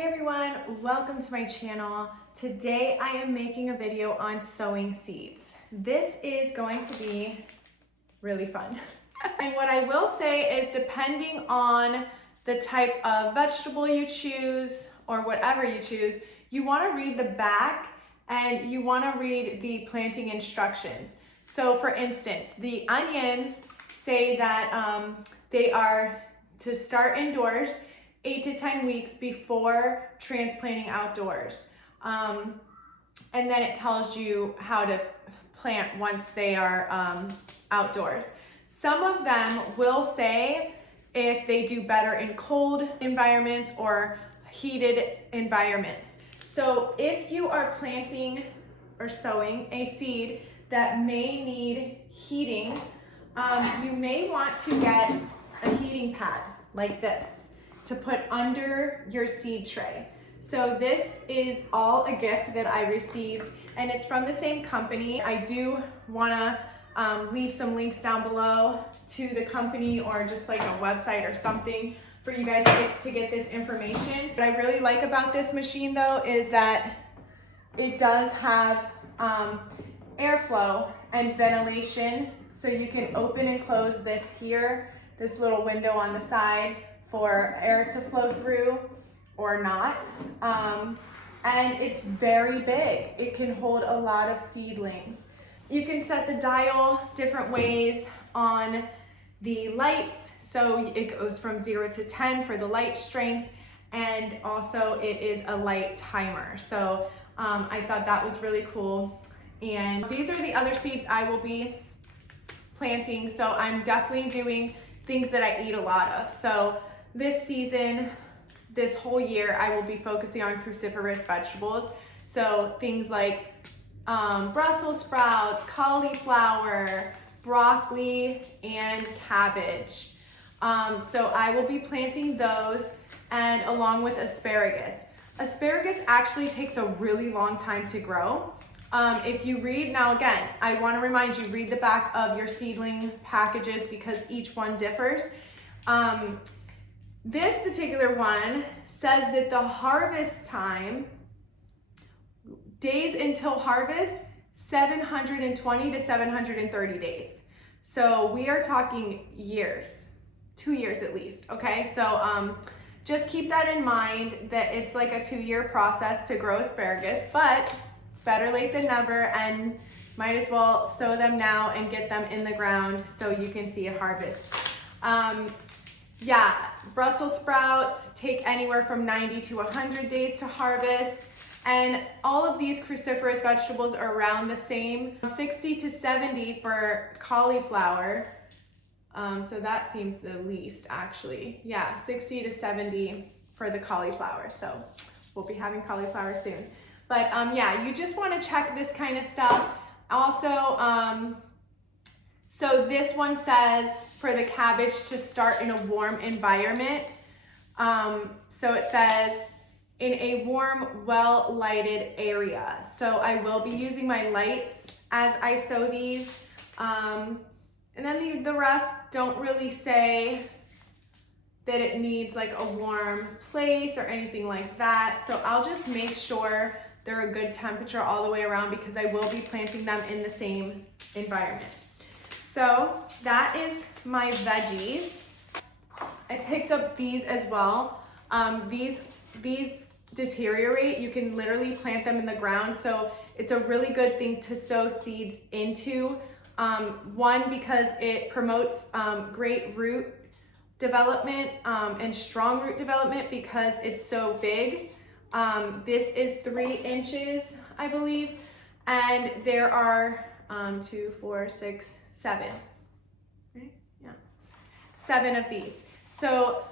Hey everyone, welcome to my channel. Today I am making a video on sowing seeds. This is going to be really fun. And what I will say is depending on the type of vegetable you choose or whatever you choose, you want to read the back and you want to read the planting instructions. So for instance, the onions say that they are to start indoors 8 to 10 weeks before transplanting outdoors. And then it tells you how to plant once they are outdoors. Some of them will say if they do better in cold environments or heated environments. So if you are planting or sowing a seed that may need heating, you may want to get a heating pad like this to put under your seed tray. So this is all a gift that I received and it's from the same company. I do wanna leave some links down below to the company or just like a website or something for you guys to get this information. What I really like about this machine though is that it does have airflow and ventilation. So you can open and close this here, this little window on the side for air to flow through or not. And it's very big. It can hold a lot of seedlings. You can set the dial different ways on the lights. So it goes from 0 to 10 for the light strength. And also it is a light timer. So I thought that was really cool. And these are the other seeds I will be planting. So I'm definitely doing things that I eat a lot of. So this season, this whole year, I will be focusing on cruciferous vegetables. So things like Brussels sprouts, cauliflower, broccoli, and cabbage. So I will be planting those and along with asparagus. Asparagus actually takes a really long time to grow. If you read, now again, I want to remind you, read the back of your seedling packages because each one differs. This particular one says that the harvest time, days until harvest, 720 to 730 days. So we are talking years, 2 years at least, okay? So just keep that in mind that it's like a 2-year process to grow asparagus, but better late than never, and might as well sow them now and get them in the ground so you can see a harvest. Yeah, Brussels sprouts take anywhere from 90 to 100 days to harvest. And all of these cruciferous vegetables are around the same, 60 to 70 for cauliflower. So that seems the least actually. Yeah, 60 to 70 for the cauliflower. So we'll be having cauliflower soon. But yeah, you just want to check this kind of stuff. Also, so this one says for the cabbage to start in a warm environment. So it says in a warm, well-lighted area. So I will be using my lights as I sow these. And then the rest don't really say that it needs like a warm place or anything like that. So I'll just make sure they're a good temperature all the way around because I will be planting them in the same environment. So that is my veggies. I picked up these as well. These deteriorate. You can literally plant them in the ground. So it's a really good thing to sow seeds into. One, because it promotes great root development and strong root development because it's so big. This is 3 inches, I believe. And there are 2, 4, 6, 7, right? Yeah, 7 of these. So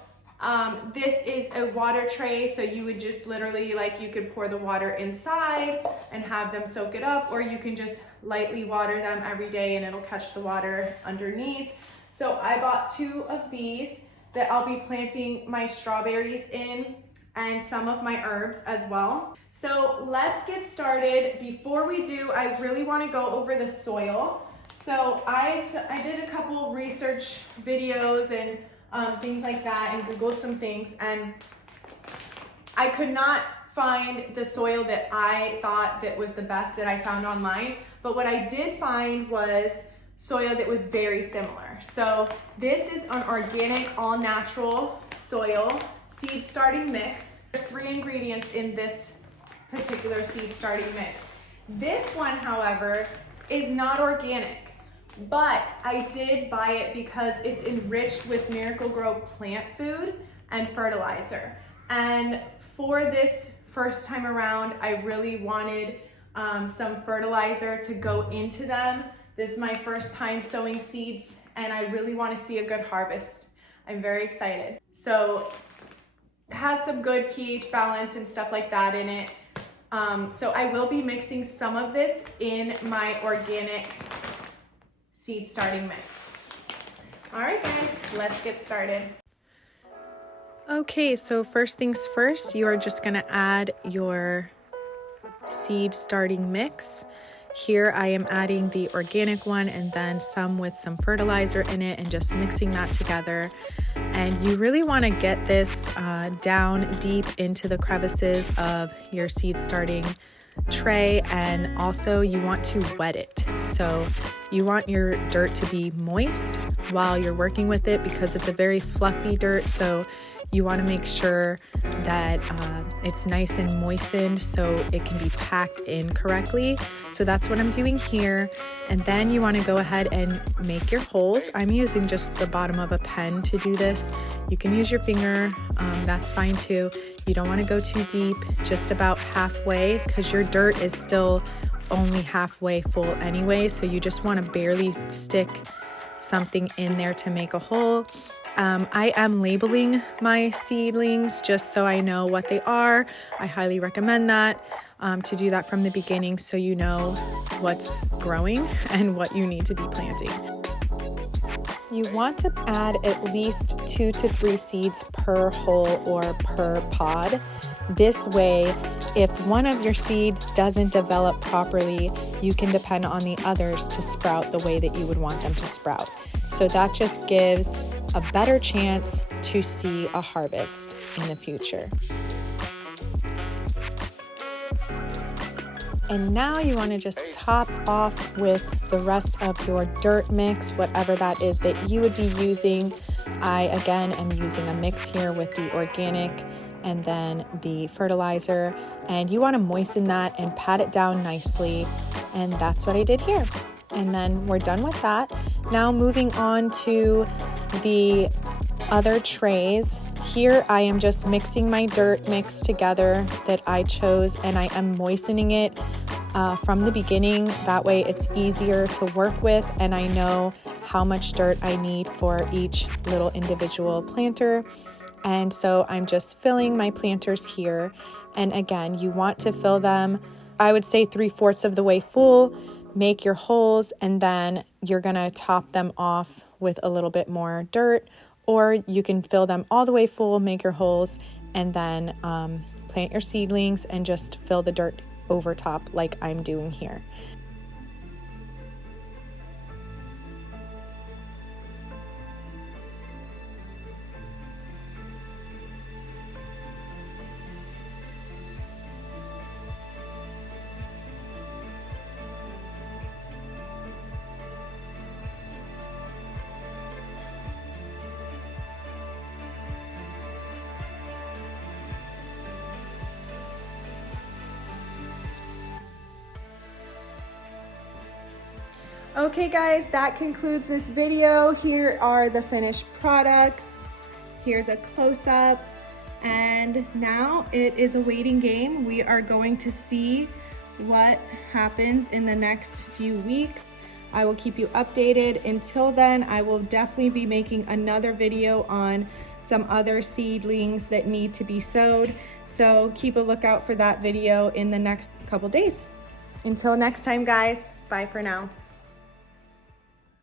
this is a water tray. So you would just literally like, you could pour the water inside and have them soak it up, or you can just lightly water them every day and it'll catch the water underneath. So I bought 2 of these that I'll be planting my strawberries in and some of my herbs as well. So let's get started. Before we do, I really want to go over the soil. So I did a couple research videos and things like that and Googled some things, and I could not find the soil that I thought that was the best that I found online, but what I did find was soil that was very similar. So this is an organic, all natural soil seed starting mix. There's 3 ingredients in this particular seed starting mix. This one, however, is not organic, but I did buy it because it's enriched with Miracle-Gro plant food and fertilizer. And for this first time around, I really wanted some fertilizer to go into them. This is my first time sowing seeds, and I really want to see a good harvest. I'm very excited. So it has some good pH balance and stuff like that in it. So I will be mixing some of this in my organic seed starting mix. All right, guys, let's get started. Okay, so first things first, you are just gonna add your seed starting mix. Here I am adding the organic one and then some with some fertilizer in it and just mixing that together. And you really want to get this down deep into the crevices of your seed starting tray, and also you want to wet it. So you want your dirt to be moist while you're working with it because it's a very fluffy dirt, so you want to make sure that it's nice and moistened so it can be packed in correctly. So that's what I'm doing here. And then you want to go ahead and make your holes. I'm using just the bottom of a pen to do this. You can use your finger, that's fine too. You don't want to go too deep, just about halfway, because your dirt is still only halfway full anyway. So you just want to barely stick something in there to make a hole. I am labeling my seedlings just so I know what they are. I highly recommend that, to do that from the beginning so you know what's growing and what you need to be planting. You want to add at least 2 to 3 seeds per hole or per pod. This way, if one of your seeds doesn't develop properly, you can depend on the others to sprout the way that you would want them to sprout. So that just gives a better chance to see a harvest in the future. And now you want to just top off with the rest of your dirt mix, whatever that is that you would be using. I, again, am using a mix here with the organic and then the fertilizer. And you want to moisten that and pat it down nicely. And that's what I did here. And then we're done with that. Now moving on to the other trays. Here I am just mixing my dirt mix together that I chose, and I am moistening it from the beginning. That way it's easier to work with, and I know how much dirt I need for each little individual planter. And so I'm just filling my planters here. And again, you want to fill them, I would say 3/4 of the way full. Make your holes, and then you're gonna top them off with a little bit more dirt, or you can fill them all the way full, make your holes, and then plant your seedlings and just fill the dirt over top like I'm doing here. Okay guys, that concludes this video. Here are the finished products. Here's a close-up. And now it is a waiting game. We are going to see what happens in the next few weeks. I will keep you updated. Until then, I will definitely be making another video on some other seedlings that need to be sowed. So keep a lookout for that video in the next couple days. Until next time, guys, bye for now.